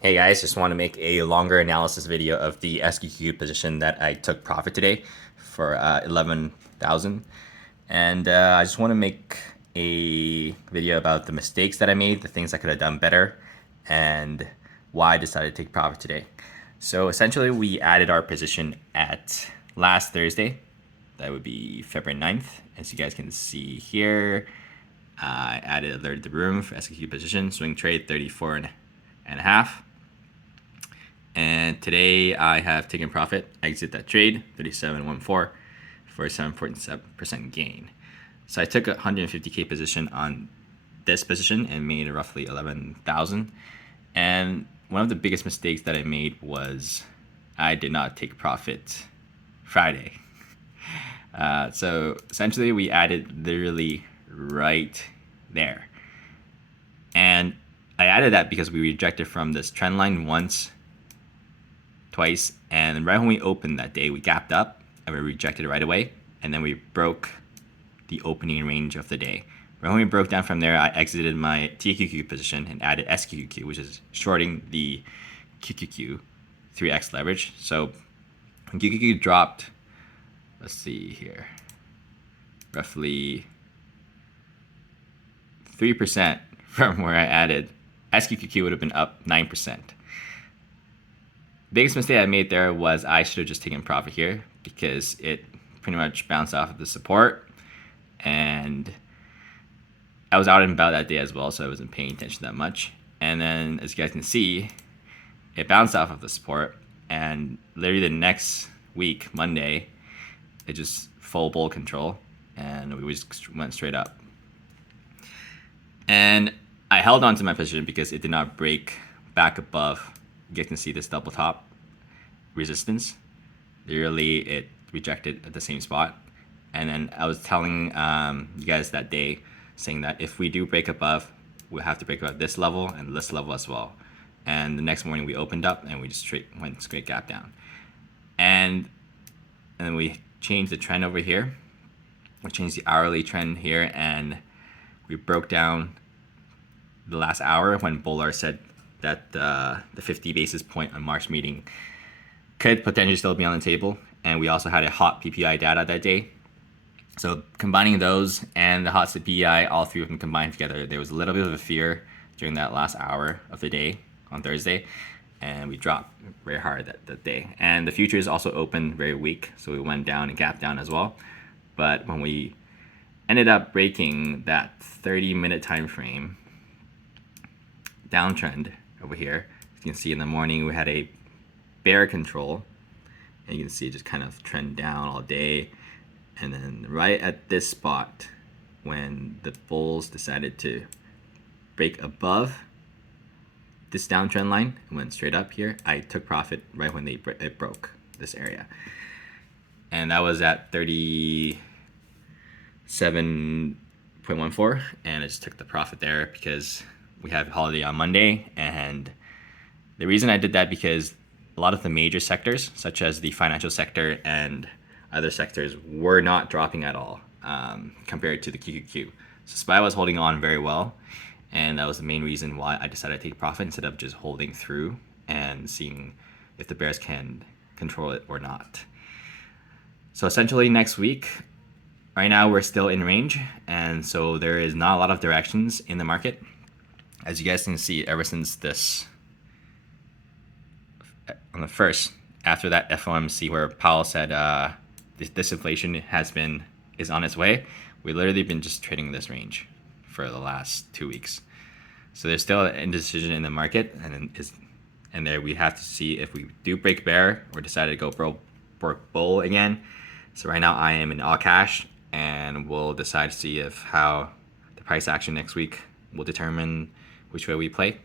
Hey guys, just want to make a longer analysis video of the SQQQ position that I took profit today for 11,000. And I just want to make a video about the mistakes that I made, the things I could have done better, and why I decided to take profit today. So essentially, we added our position at last Thursday. That would be February 9th. As you guys can see here, I added the room for SQQQ position, swing trade 34 and a half. And today I have taken profit, exit that trade, 37.14 for a 7.7% gain. So I took a 150K position on this position and made roughly 11,000. And one of the biggest mistakes that I made was I did not take profit Friday. So essentially we added literally right there. And I added that because we rejected from this trend line once, twice, and right when we opened that day, we gapped up and we rejected it right away, and then we broke the opening range of the day. Right when we broke down from there, I exited my TQQQ position and added SQQQ, which is shorting the QQQ 3x leverage. So when QQQ dropped, let's see here, roughly 3% from where I added, SQQQ would have been up 9%. Biggest mistake I made there was I should have just taken profit here because it pretty much bounced off of the support, and I was out and about that day as well, so I wasn't paying attention that much. And then, as you guys can see, it bounced off of the support, and literally the next week, Monday, it just full bull control, and we just went straight up. And I held on to my position because it did not break back above. You guys can see this double top resistance. Literally, it rejected at the same spot. And then I was telling you guys that day, saying that if we do break above, we'll have to break above this level and this level as well. And the next morning we opened up and we just went straight gap down. And then we changed the trend over here. We changed the hourly trend here, and we broke down the last hour when Bullard said that the 50 basis point on March meeting could potentially still be on the table. And we also had a hot PPI data that day. So combining those and the hot CPI, all three of them combined together, there was a little bit of a fear during that last hour of the day on Thursday. And we dropped very hard that day. And the futures also opened very weak, so we went down and gapped down as well. But when we ended up breaking that 30-minute time frame downtrend over here, you can see in the morning we had a bear control, and you can see it just kind of trend down all day. And then right at this spot, when the bulls decided to break above this downtrend line and went straight up here, I took profit right when it broke this area. And that was at 37.14, and I just took the profit there because we have a holiday on Monday. And the reason I did that because a lot of the major sectors, such as the financial sector and other sectors, were not dropping at all compared to the QQQ. So SPY was holding on very well, and that was the main reason why I decided to take profit instead of just holding through and seeing if the bears can control it or not. So essentially next week, right now we're still in range, and so there is not a lot of directions in the market. As you guys can see, ever since this, on the first, after that FOMC where Powell said this inflation is on its way, we literally been just trading this range for the last 2 weeks. So there's still an indecision in the market, and there we have to see if we do break bear or decide to go bull again. So right now I am in all cash, and we'll decide to see if how the price action next week will determine which way we play.